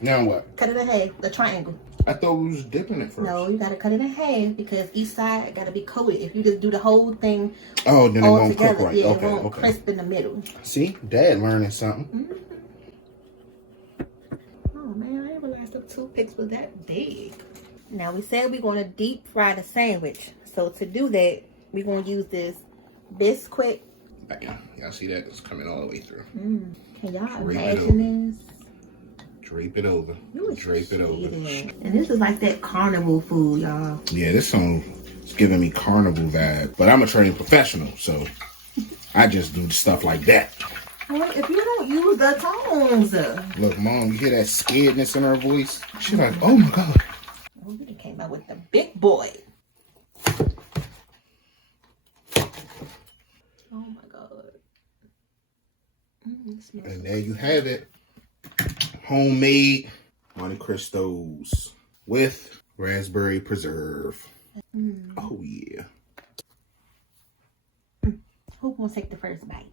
Now what? Cut it in half, the triangle. I thought we was dipping it first. No, you gotta cut it in half because each side gotta be coated. If you just do the whole thing then it all won't together, cook right. yeah, Okay, it won't okay. crisp in the middle. See, Dad learning something. Mm-hmm. Oh man, I didn't realize the toothpicks was that big. Now we said we're gonna deep fry the sandwich. So to do that, we're gonna use this Bisquick. Bam. Y'all see that? It's coming all the way through. Can y'all Drape imagine this? Drape it over. Drape it over. And this is like that carnival food, y'all. Yeah, this song is giving me carnival vibe. But I'm a trained professional, so I just do stuff like that. Well, if you don't use the tones. Look, Mom, you hear that scaredness in her voice? She's like, oh my God. Oh, you came out with the big boy. Oh my God. And there you have it. Homemade Monte Cristos with raspberry preserve. Oh yeah. Who gonna take the first bite?